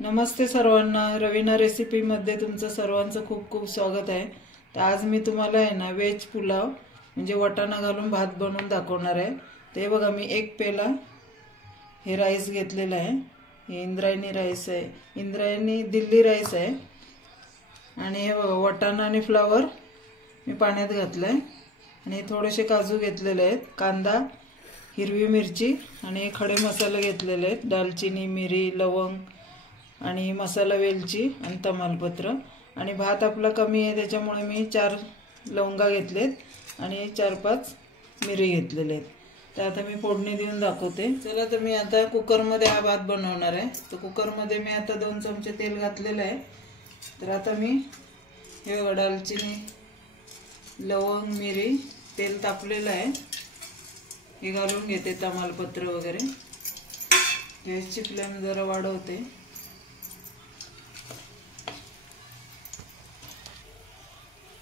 नमस्ते सर्वांना, रवीना रेसिपीमध्ये तुमचं सर्वांचं खूप खूप स्वागत आहे। तर आज मी तुम्हाला आहे ना वेज पुलाव म्हणजे वाटाणा घालून भात बनवून दाखवणार आहे। ते बघा, मी एक पेला हे राईस घेतलेला आहे। हे इंद्रायणी राईस आहे, इंद्रायणी दिल्ली राईस आहे। आणि हे वाटाणा आणि फ्लावर मी पाण्यात घातलंय आणि थोडेसे काजू घेतलेले आहेत, कांदा, हिरवी मिरची आणि खडे मसाले घेतलेले आहेत, दालचिनी, मिरी, लवंग आणि मसाला वेलची आणि तमालपत्र। आणि भात आपला कमी आहे त्याच्यामुळे मी 4 लवंगा घेतलेत आणि 4-5 मिरी घेतलेले आहेत। तर आता मी फोडणी देऊन दाखवते। चला, तर मी आता कुकर मध्ये हा भात बनवणार आहे। तर कुकर मध्ये मी आता 2 चमचे तेल घातलेले आहे। तर आता मी हे दालचिनी, लवंग, मिरी, तेल तापलेलं आहे हे घालून घेते, तमालपत्र वगैरे। गॅसची फ्लेम जरा वाढवते।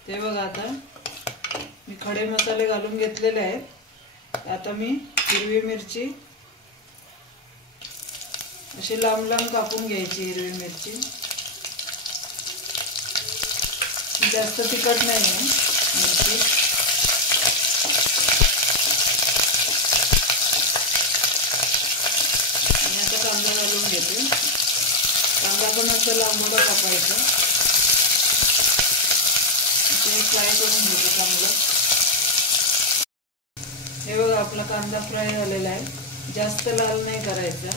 ते बघा, आता मी खडे मसाले घालून घेतलेले आहेत। आता मी हिरवी मिरची अशी लांब लांब कापून घ्यायची। हिरवी मिरची जास्त तिखट नाही आहे मिरची। आणि आता कांदा घालून घेते। कांदा पण असं लांबून कापायचा, ते फ्राय करून घेते चांगलं। हे बघा, आपला कांदा फ्राय झालेला आहे, जास्त लाल नाही करायचा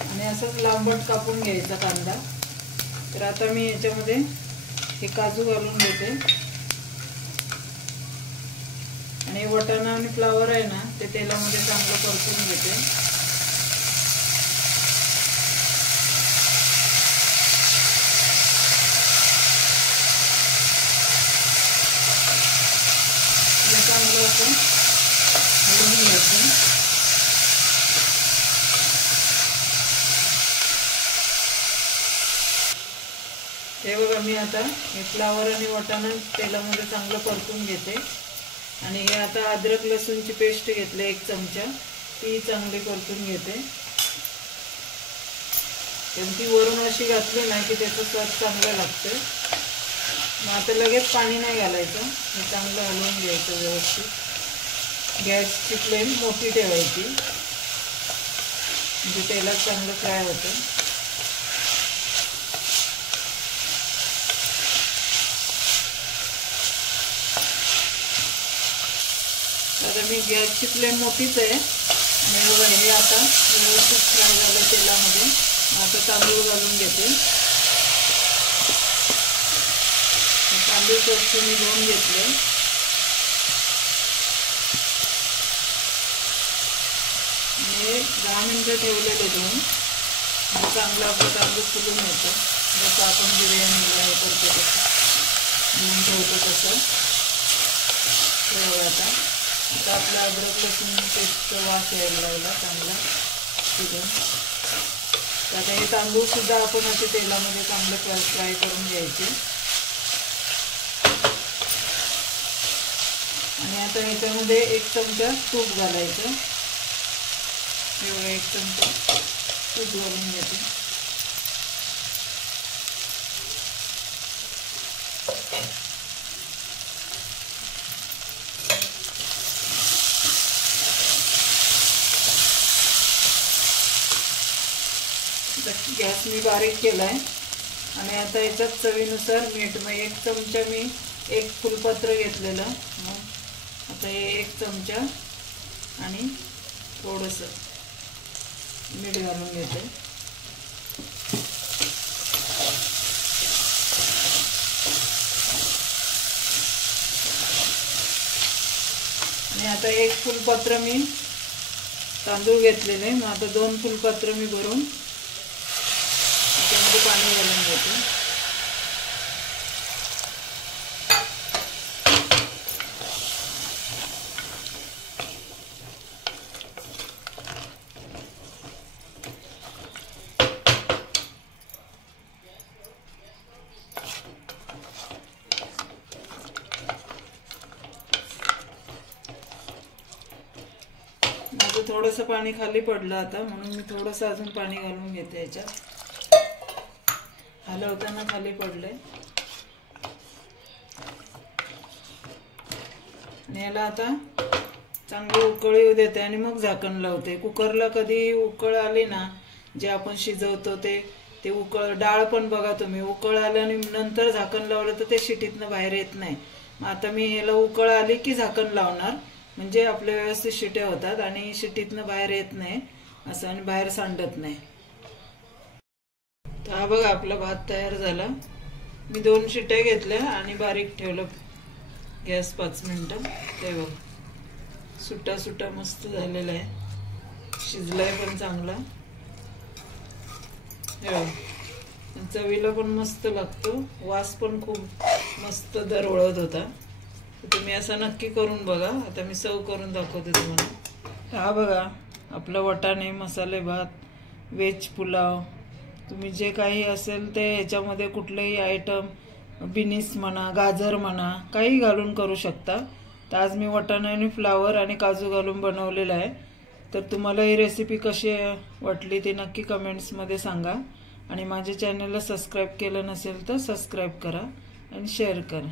आणि असंच लांबट कापून घ्यायचा कांदा। तर आता मी याच्यामध्ये हे काजू घालून घेते आणि वाटाणा आणि फ्लावर आहे ना ते तेलामध्ये चांगलं परतून घेते। चांगलं असं हलवून घ्यायचं। हे बघा, मी आता हे फ्लावर आणि वाटाणा तेलामध्ये चांगलं परतून घेते। आणि हे आता अद्रक लसूणची पेस्ट घेतली 1 चमचा, ती चांगली परतून घेते। ती वरून अशी घातली ना की त्याचं स्वाद चांगलं लागतं। मग आता लगेच पाणी नाही घालायचं, हे चांगलं हलवून घ्यायचं व्यवस्थित। गॅसची फ्लेम मोठी ठेवायची म्हणजे तेलात चांगलं फ्राय होतं। आता मी गॅसची फ्लेम मोठीच आहे आणि बघा, हे आता व्यवस्थित फ्राय झालं तेलामध्ये। आता तांदूळ घालून घेते। तांदूळ स्वच्छ मी धुवून घेतले। आणि 10 मिनिटं ठेवलेले धुवून, चांगलं आपलं तांदूळ फुलून येतं। जसं आपण बिर्याणीला हे करतो तसं धुवून ठेवतो तसं। आता आपला अद्रक लसूण पेस्टचा वास यायला लागला चांगला शिजून। आता हे तांदूळ सुद्धा आपण असे तेलामध्ये चांगलं फ्राय करून घ्यायचे। आणि आता ह्याच्यामध्ये 1 चमचा तूप घालायचं। हे बघा, 1 चमचा तूप घालून घेते। गॅस मी बारीक केलाय आणि आता याच्यात चवीनुसार मीठ, मग 1 चमचा मी 1 फुलपत्र घेतलेलं, मग आता हे 1 चमचा आणि थोडंसं मीठ घालून घेते। आणि आता 1 फुलपत्र मी तांदूळ घेतलेले, मग आता 2 फुलपत्र मी भरून त्याच्यामध्ये पाणी घालून घेते। थोडं थोडंसं पाणी खाली पडलं आता, म्हणून मी थोडंसं अजून पाणी घालून घेते याच्यात. हलवताना खाली पडले. आणि याला आता चांगली उकळ येऊ देते आणि मग झाकण लावते. कुकरला कधी उकळ आली ना, जे आपण शिजवतो ते उकळ, डाळ पण बघा तुम्ही, उकळ आलं आणि नंतर झाकण लावलं तर ते शिटीतनं बाहेर येत नाही. मग आता मी याला उकळ आली की झाकण लावणार, म्हणजे आपल्या व्यवस्थित शिट्या होतात आणि शिटीतनं बाहेर येत नाही असं, आणि बाहेर सांडत नाही. तर हा बघा आपला भात तयार झाला. मी 2 शिट्या घेतल्या आणि बारीक ठेवलं गॅस 5 मिनिटं. ते बघ सुट्टा सुट्टा मस्त झालेला आहे, शिजलाय पण चांगला. चवीला पण मस्त लागतो, वास पण खूप मस्त दरवळत होता. तुम्ही असं नक्की करून बघा. आता मी सर्व करून दाखवते तुम्हाला. हा बघा आपला वटाणे मसाले भात, व्हेज पुलाव, तुम्ही जे काही असेल ते ह्याच्यामध्ये कुठलेही आयटम, बिनीस म्हणा, गाजर म्हणा, काही घालून करू शकता. तर आज मी वटाणे आणि फ्लावर आणि काजू घालून बनवलेलं आहे. तर तुम्हाला ही रेसिपी कशी वाटली ते नक्की कमेंट्समध्ये सांगा. आणि माझ्या चॅनलला सबस्क्राईब केलं नसेल तर सबस्क्राईब करा आणि शेअर करा.